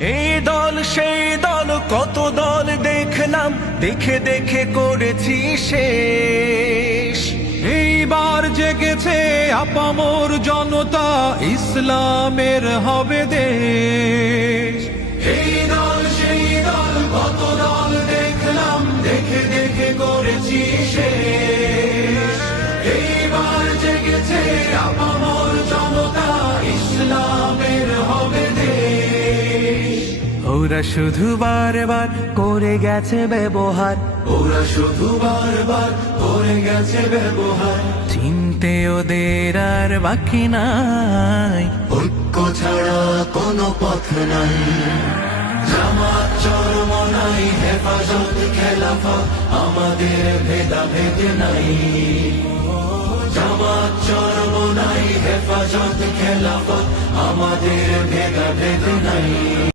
এই দল সেই দল কত দল দেখলাম, দেখে দেখে করেছি শেষ। এইবার জেগেছে আপামর জনতা, ইসলামের হবে দেশ। এই দল সেই দল কত দল দেখলাম, দেখে দেখে করেছি শেষ। এইবার জেগেছে আপামর জনতা, ইসলামের হবে দেশ। ওরা শুধু বারবার করে গেছে ব্যবহার, ওরা শুধু বারবার করে গেছে ব্যবহার। চিনতে ওদের আর বাকি নাই, ঐক্য ছাড়া কোনো পথ নাই। জামাত চরমনাই, হেফাজত খেলাফত, আমাদের ভেদাভেদ নাই। জামাত চরমনাই, হেফাজত খেলাফত, আমাদের ভেদাভেদ নাই।